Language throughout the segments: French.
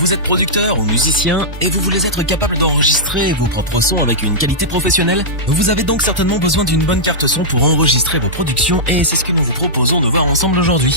Vous êtes producteur ou musicien et vous voulez être capable d'enregistrer vos propres sons avec une qualité professionnelle? Vous avez donc certainement besoin d'une bonne carte son pour enregistrer vos productions et c'est ce que nous vous proposons de voir ensemble aujourd'hui.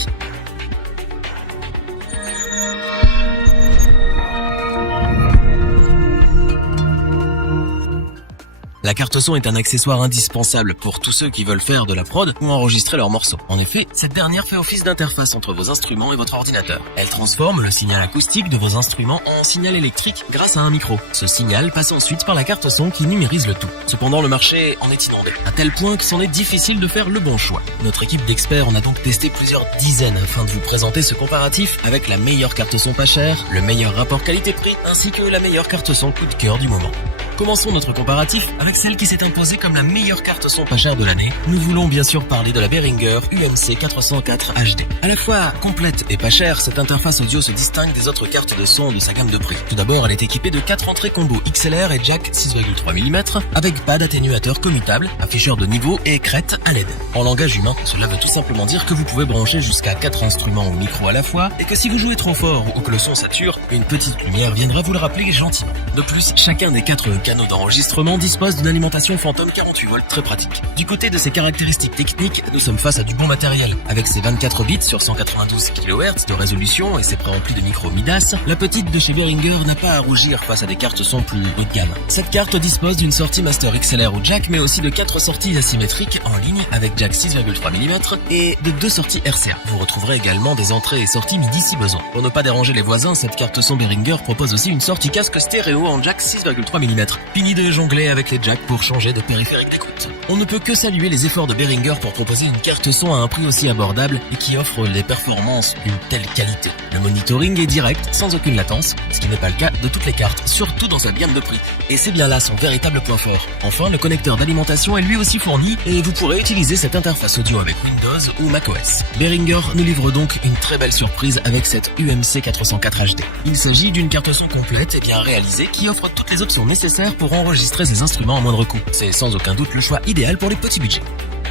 La carte son est un accessoire indispensable pour tous ceux qui veulent faire de la prod ou enregistrer leurs morceaux. En effet, cette dernière fait office d'interface entre vos instruments et votre ordinateur. Elle transforme le signal acoustique de vos instruments en signal électrique grâce à un micro. Ce signal passe ensuite par la carte son qui numérise le tout. Cependant, le marché en est inondé, à tel point qu'il s'en est difficile de faire le bon choix. Notre équipe d'experts en a donc testé plusieurs dizaines afin de vous présenter ce comparatif avec la meilleure carte son pas chère, le meilleur rapport qualité-prix ainsi que la meilleure carte son coup de cœur du moment. Commençons notre comparatif avec celle qui s'est imposée comme la meilleure carte son pas chère de l'année. Nous voulons bien sûr parler de la Behringer UMC 404 HD. À la fois complète et pas chère, cette interface audio se distingue des autres cartes de son de sa gamme de prix. Tout d'abord, elle est équipée de 4 entrées combo XLR et jack 6,3 mm avec pad atténuateur commutable, afficheur de niveau et crête à LED. En langage humain, cela veut tout simplement dire que vous pouvez brancher jusqu'à 4 instruments au micro à la fois et que si vous jouez trop fort ou que le son sature, une petite lumière viendra vous le rappeler gentiment. De plus, chacun des 4 canaux d'enregistrement dispose d'une alimentation Phantom 48 volts très pratique. Du côté de ses caractéristiques techniques, nous sommes face à du bon matériel. Avec ses 24 bits sur 192 kHz de résolution et ses préamplis de micro Midas, la petite de chez Behringer n'a pas à rougir face à des cartes son plus haut de gamme. Cette carte dispose d'une sortie Master XLR ou jack, mais aussi de 4 sorties asymétriques en ligne avec jack 6,3 mm et de 2 sorties RCA. Vous retrouverez également des entrées et sorties MIDI si besoin. Pour ne pas déranger les voisins, cette carte son Behringer propose aussi une sortie casque stéréo en jack 6,3 mm. Fini de jongler avec les jacks pour changer de périphérique d'écoute. On ne peut que saluer les efforts de Behringer pour proposer une carte son à un prix aussi abordable et qui offre des performances d'une telle qualité. Le monitoring est direct, sans aucune latence, ce qui n'est pas le cas de toutes les cartes, surtout dans sa gamme de prix. Et c'est bien là son véritable point fort. Enfin, le connecteur d'alimentation est lui aussi fourni et vous pourrez utiliser cette interface audio avec Windows ou macOS. Behringer nous livre donc une très belle surprise avec cette UMC 404 HD. Il s'agit d'une carte son complète et bien réalisée qui offre toutes les options nécessaires pour enregistrer ses instruments à moindre coût. C'est sans aucun doute le choix idéal pour les petits budgets.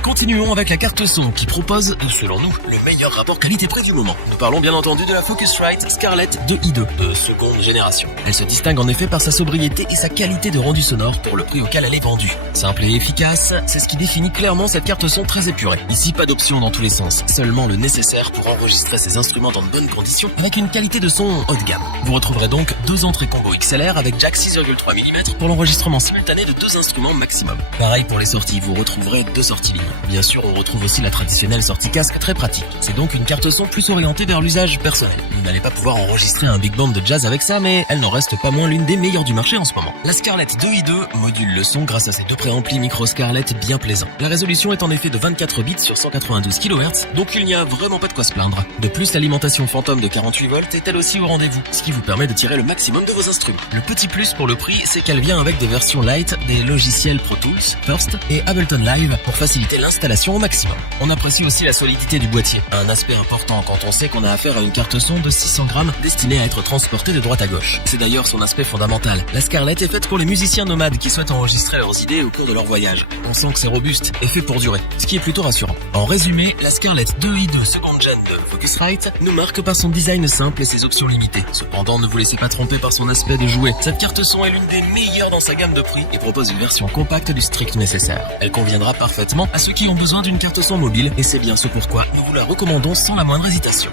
Continuons avec la carte son qui propose, selon nous, le meilleur rapport qualité-prix du moment. Nous parlons bien entendu de la Focusrite Scarlett 2i2 de seconde génération. Elle se distingue en effet par sa sobriété et sa qualité de rendu sonore pour le prix auquel elle est vendue. Simple et efficace, c'est ce qui définit clairement cette carte son très épurée. Ici, pas d'option dans tous les sens, seulement le nécessaire pour enregistrer ses instruments dans de bonnes conditions avec une qualité de son haut de gamme. Vous retrouverez donc 2 entrées combo XLR avec jack 6,3 mm pour l'enregistrement simultané de 2 instruments maximum. Pareil pour les sorties, vous retrouverez 2 sorties ligne. Bien sûr, on retrouve aussi la traditionnelle sortie casque très pratique. C'est donc une carte son plus orientée vers l'usage personnel. Vous n'allez pas pouvoir enregistrer un big band de jazz avec ça, mais elle n'en reste pas moins l'une des meilleures du marché en ce moment. La Scarlett 2i2 module le son grâce à ses 2 préamplis micro Scarlett bien plaisants. La résolution est en effet de 24 bits sur 192 kHz, donc il n'y a vraiment pas de quoi se plaindre. De plus, l'alimentation Phantom de 48 volts est elle aussi au rendez-vous, ce qui vous permet de tirer le maximum de vos instruments. Le petit plus pour le prix, c'est qu'elle vient avec des versions light des logiciels Pro Tools, First et Ableton Live pour faciliter l'installation au maximum. On apprécie aussi la solidité du boîtier, un aspect important quand on sait qu'on a affaire à une carte son de 600 grammes destinée à être transportée de droite à gauche. C'est d'ailleurs son aspect fondamental. La Scarlett est faite pour les musiciens nomades qui souhaitent enregistrer leurs idées au cours de leur voyage. On sent que c'est robuste et fait pour durer, ce qui est plutôt rassurant. En résumé, la Scarlett 2i2 seconde gen de Focusrite nous marque par son design simple et ses options limitées. Cependant, ne vous laissez pas tromper par son aspect de jouet. Cette carte son est l'une des meilleures dans sa gamme de prix et propose une version compacte du strict nécessaire. Elle conviendra parfaitement à ceux qui ont besoin d'une carte son mobile et c'est bien ce pourquoi nous vous la recommandons sans la moindre hésitation.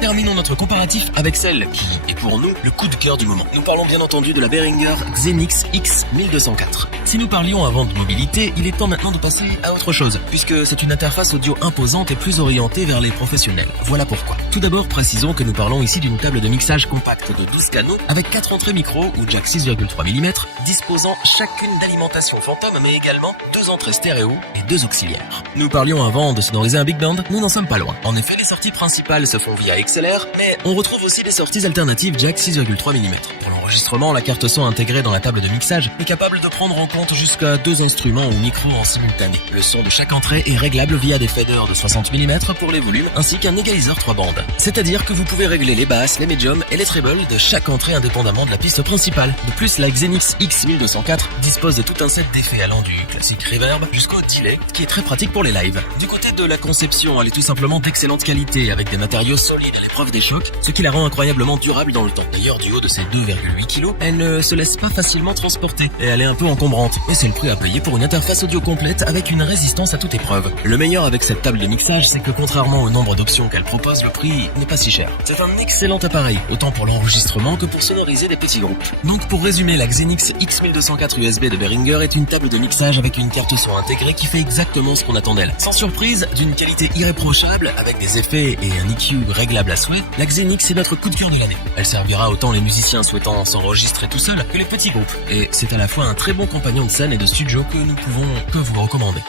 Terminons notre comparatif avec celle qui est pour nous le coup de cœur du moment. Nous parlons bien entendu de la Behringer Xenix X1204. Si nous parlions avant de mobilité, il est temps maintenant de passer à autre chose, puisque c'est une interface audio imposante et plus orientée vers les professionnels. Voilà pourquoi. Tout d'abord, précisons que nous parlons ici d'une table de mixage compacte de 12 canaux avec 4 entrées micro ou jack 6,3 mm, disposant chacune d'alimentation Phantom, mais également 2 entrées stéréo et 2 auxiliaires. Nous parlions avant de sonoriser un big band, nous n'en sommes pas loin. En effet, les sorties principales se font via XLR, mais on retrouve aussi des sorties alternatives jack 6,3 mm. Pour l'enregistrement, la carte son intégrée dans la table de mixage est capable de prendre en compte monte jusqu'à 2 instruments ou micros en simultané. Le son de chaque entrée est réglable via des faders de 60 mm pour les volumes ainsi qu'un égaliseur 3 bandes. C'est-à-dire que vous pouvez régler les basses, les médiums et les trebles de chaque entrée indépendamment de la piste principale. De plus, la Xenix X1204 dispose de tout un set d'effets allant du classique reverb jusqu'au delay, qui est très pratique pour les lives. Du côté de la conception, elle est tout simplement d'excellente qualité avec des matériaux solides à l'épreuve des chocs, ce qui la rend incroyablement durable dans le temps. D'ailleurs, du haut de ses 2,8 kg, elle ne se laisse pas facilement transporter et elle est un peu encombrante. Et c'est le prix à payer pour une interface audio complète avec une résistance à toute épreuve. Le meilleur avec cette table de mixage, c'est que contrairement au nombre d'options qu'elle propose, le prix n'est pas si cher. C'est un excellent appareil, autant pour l'enregistrement que pour sonoriser des petits groupes. Donc pour résumer, la Xenix X1204 USB de Behringer est une table de mixage avec une carte son intégrée qui fait exactement ce qu'on attend d'elle. Sans surprise, d'une qualité irréprochable, avec des effets et un EQ réglable à souhait, la Xenix est notre coup de cœur de l'année. Elle servira autant les musiciens souhaitant s'enregistrer tout seuls que les petits groupes. Et c'est à la fois un très bon compagnon de scène et de studio que nous pouvons que vous recommander.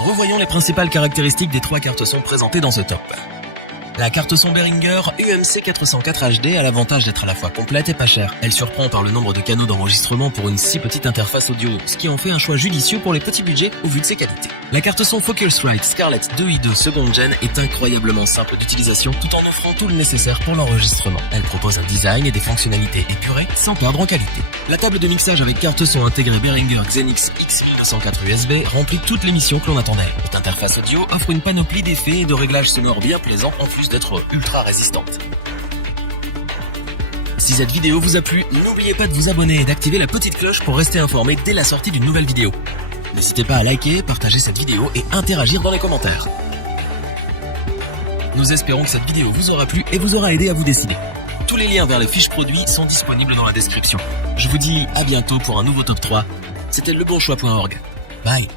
Revoyons les principales caractéristiques des 3 cartes son présentées dans ce top. La carte son Behringer UMC 404 HD a l'avantage d'être à la fois complète et pas chère. Elle surprend par le nombre de canaux d'enregistrement pour une si petite interface audio, ce qui en fait un choix judicieux pour les petits budgets au vu de ses qualités. La carte son Focusrite Scarlett 2i2 seconde gen est incroyablement simple d'utilisation tout en offrant tout le nécessaire pour l'enregistrement. Elle propose un design et des fonctionnalités épurées sans perdre en qualité. La table de mixage avec carte son intégrée Behringer Xenix X1204 USB remplit toutes les missions que l'on attendait. Cette interface audio offre une panoplie d'effets et de réglages sonores bien plaisants en plus d'être ultra résistante. Si cette vidéo vous a plu, n'oubliez pas de vous abonner et d'activer la petite cloche pour rester informé dès la sortie d'une nouvelle vidéo. N'hésitez pas à liker, partager cette vidéo et interagir dans les commentaires. Nous espérons que cette vidéo vous aura plu et vous aura aidé à vous décider. Tous les liens vers les fiches produits sont disponibles dans la description. Je vous dis à bientôt pour un nouveau top 3. C'était lebonchoix.org. Bye.